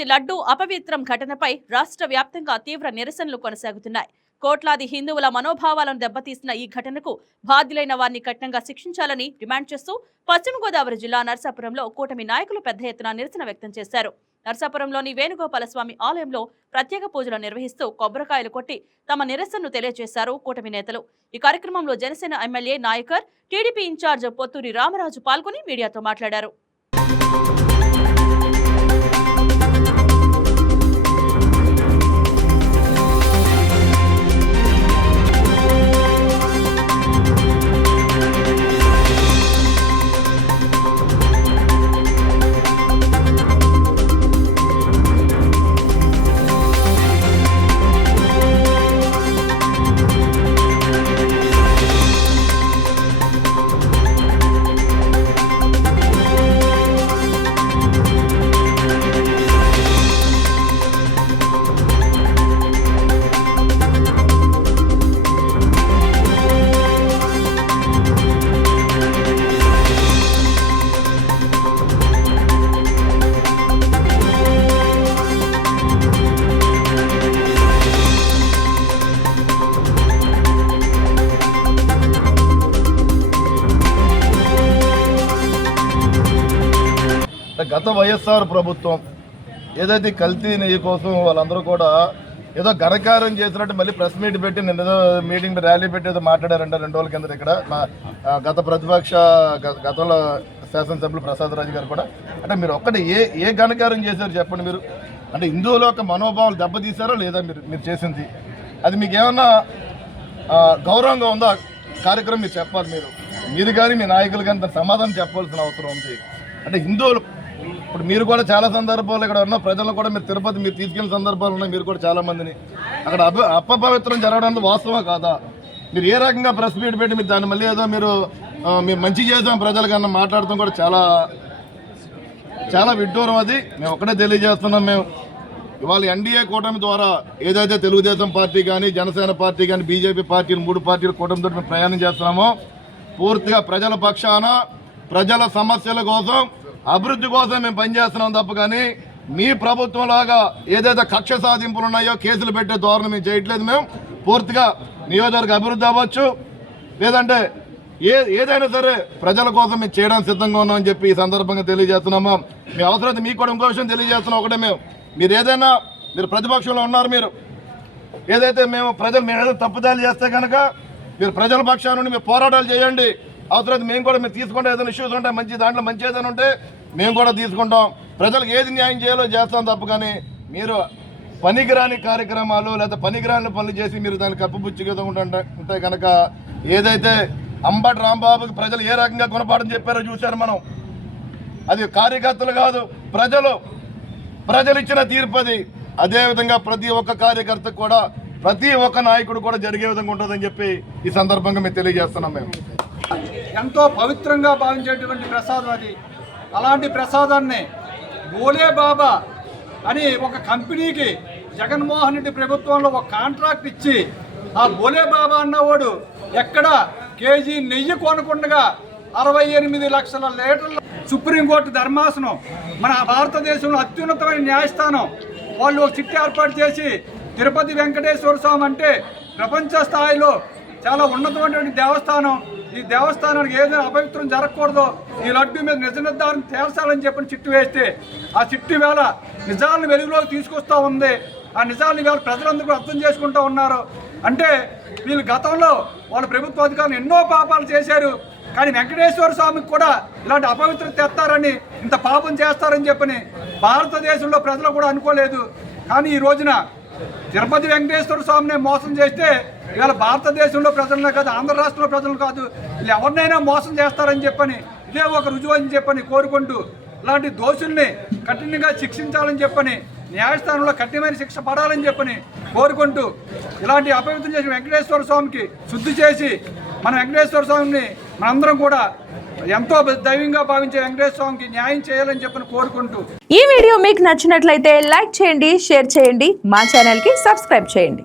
తిరుపతి లడ్డూ అపవిత్రం ఘటనపై రాష్ట్ర వ్యాప్తంగా తీవ్ర నిరసనలు కొనసాగుతున్నాయి. కోట్లాది హిందువుల మనోభావాలను దెబ్బతీసిన ఈ ఘటనకు బాధ్యులైన వారిని కఠినంగా శిక్షించాలని డిమాండ్ చేస్తూ పశ్చిమ గోదావరి జిల్లా నర్సాపురంలో కూటమి నాయకులు పెద్ద ఎత్తున నిరసన వ్యక్తం చేశారు. నర్సాపురంలోని వేణుగోపాలస్వామి ఆలయంలో ప్రత్యేక పూజలు నిర్వహిస్తూ కొబ్బరికాయలు కొట్టి తమ నిరసనను తెలియజేశారు కూటమి నేతలు. ఈ కార్యక్రమంలో Janasena MLA Nayakar, TDP incharge Potturi Ramaraju పాల్గొని మీడియాతో మాట్లాడారు. గత వైఎస్ఆర్ ప్రభుత్వం ఏదైతే కల్తీ నెయ్యి కోసం వాళ్ళందరూ కూడా ఏదో ఘనకార్యం చేసినట్టు మళ్ళీ ప్రెస్ మీట్ పెట్టి నిన్న ఏదో మీటింగ్ ర్యాలీ పెట్టి ఏదో మాట్లాడారంట 2 రోజుల కింద ఇక్కడ గత ప్రతిపక్ష గతంలో శాసనసభ్యులు ప్రసాద్ రాజు గారు కూడా. అంటే మీరు ఒక్కటి ఏ ఘనకార్యం చేశారు చెప్పండి. మీరు అంటే హిందువుల యొక్క మనోభావాలు దెబ్బతీశారో లేదా మీరు చేసింది అది మీకు ఏమన్నా గౌరవంగా ఉందా కార్యక్రమం మీరు చెప్పాలి. మీరు కానీ మీ నాయకులు కానీ దానికి సమాధానం చెప్పాల్సిన అవసరం ఉంది. అంటే హిందువులు ఇప్పుడు మీరు కూడా చాలా సందర్భాలు ఇక్కడ ఉన్న ప్రజలను కూడా మీరు తిరుపతి మీరు తీసుకెళ్ళిన సందర్భాలు ఉన్నాయి. మీరు కూడా చాలా మందిని అక్కడ అపవిత్రం జరగడానికి వాస్తవం కాదా? మీరు ఏ రకంగా ప్రెస్ మీట్ పెట్టి మీరు దాన్ని మళ్ళీ ఏదో మీరు మంచి చేసాం ప్రజలకన్నా మాట్లాడటం కూడా చాలా చాలా విడ్డూరం. అది మేము ఒక్కడే తెలియజేస్తున్నాం. మేము ఇవాళ ఎన్డీఏ కూటమి ద్వారా ఏదైతే తెలుగుదేశం పార్టీ కానీ, జనసేన పార్టీ కానీ, బీజేపీ పార్టీలు 3 పార్టీల కూటమితో మేము ప్రయాణం చేస్తున్నామో పూర్తిగా ప్రజల పక్షాన, ప్రజల సమస్యల కోసం, అభివృద్ధి కోసం మేము పనిచేస్తున్నాం తప్ప కానీ మీ ప్రభుత్వం లాగా ఏదైతే కక్ష సాధింపులు ఉన్నాయో కేసులు పెట్టే ధోరణి మేము చేయట్లేదు. మేము పూర్తిగా నియోజకవర్గ అభివృద్ధి అవ్వచ్చు లేదంటే ఏదైనా సరే ప్రజల కోసం మేము చేయడానికి సిద్ధంగా ఉన్నామని చెప్పి ఈ సందర్భంగా తెలియజేస్తున్నాము. మీ అవసరం మీకు కూడా ఇంకో విషయం తెలియజేస్తున్నాం. ఒకటే మీరు ఏదైనా మీరు ప్రతిపక్షంలో ఉన్నారు. మీరు ఏదైతే మేము ఏదైనా తప్పుదాలు చేస్తే కనుక మీరు ప్రజల పక్షాన నుండి మీరు పోరాటాలు చేయండి. అవసరం మేము కూడా మీరు తీసుకుంటే ఏదైనా ఇష్యూస్ ఉంటాయి మంచి దాంట్లో మంచి ఏదైనా ఉంటే మేము కూడా తీసుకుంటాం. ప్రజలకు ఏది న్యాయం చేయాలో చేస్తాం తప్ప కానీ మీరు పనికిరాని కార్యక్రమాలు లేదా పనికిరాని పనులు చేసి మీరు దాన్ని కప్పుపుచ్చుగా ఉంటే కనుక ఏదైతే అంబటి రాంబాబుకి ప్రజలు ఏ రకంగా గుణపాఠం చెప్పారో చూశారు మనం. అది కార్యకర్తలు కాదు ప్రజలు ఇచ్చిన తీర్పు అది. అదేవిధంగా ప్రతి ఒక్క కార్యకర్తకు కూడా ప్రతి ఒక్క నాయకుడు కూడా జరిగే విధంగా ఉంటుందని చెప్పి ఈ సందర్భంగా మేము తెలియజేస్తున్నాం. మేము ఎంతో పవిత్రంగా భావించేటువంటి ప్రసాదం అది. అలాంటి ప్రసాదాన్ని భోలే బాబా అని ఒక కంపెనీకి జగన్మోహన్ రెడ్డి ప్రభుత్వంలో ఒక కాంట్రాక్ట్ ఇచ్చి ఆ భోలే బాబా అన్నవాడు ఎక్కడ కేజీ నెయ్యి కొనకుండా 68 లక్షల లీటర్ల సుప్రీంకోర్టు ధర్మాసనం మన భారతదేశంలో అత్యున్నతమైన న్యాయస్థానం వాళ్ళు ఒక చిట్టి ఏర్పాటు చేసి తిరుపతి వెంకటేశ్వర స్వామి అంటే ప్రపంచ స్థాయిలో చాలా ఉన్నతమైనటువంటి దేవస్థానం. ఈ దేవస్థానానికి ఏదైనా అపవిత్రం జరగకూడదో ఈ లడ్డు మీద నిజ నిర్ధారణ తేల్చాలని చెప్పని చిట్టు వేస్తే ఆ చిట్టు వేళ నిజాలను వెలుగులోకి తీసుకొస్తూ ఉంది. ఆ నిజాలను వేళ ప్రజలందరూ అర్థం చేసుకుంటూ ఉన్నారు. అంటే వీళ్ళు గతంలో వాళ్ళ ప్రభుత్వ అధికారులు ఎన్నో పాపాలు చేశారు. కానీ వెంకటేశ్వర స్వామికి కూడా ఇలాంటి అపవిత్రత తెస్తారని, ఇంత పాపం చేస్తారని చెప్పని భారతదేశంలో ప్రజలు కూడా అనుకోలేదు. కానీ ఈ రోజున తిరుపతి వెంకటేశ్వర స్వామిని మోసం చేస్తే ఇవాళ భారతదేశంలో ప్రజలనే కాదు, ఆంధ్ర రాష్ట్రంలో ప్రజలు కాదు, వీళ్ళు ఎవరినైనా మోసం చేస్తారని చెప్పని ఇదే ఒక రుజువు అని చెప్పని కోరుకుంటూ ఇలాంటి దోషుల్ని కఠినంగా శిక్షించాలని చెప్పని న్యాయస్థానంలో కఠినమైన శిక్ష పడాలని చెప్పని కోరుకుంటూ ఇలాంటి అపవిత్రం చేసిన వెంకటేశ్వర స్వామికి శుద్ధి చేసి మన వెంకటేశ్వర స్వామిని మనందరం కూడా ఎంతో దైవంగా భావించే వెంకటేశ్వర స్వామికి న్యాయం చేయాలని చెప్పని కోరుకుంటూ ఈ వీడియో మీకు నచ్చినట్లయితే లైక్ చేయండి, షేర్ చేయండి, మా ఛానల్కి సబ్స్క్రైబ్ చేయండి.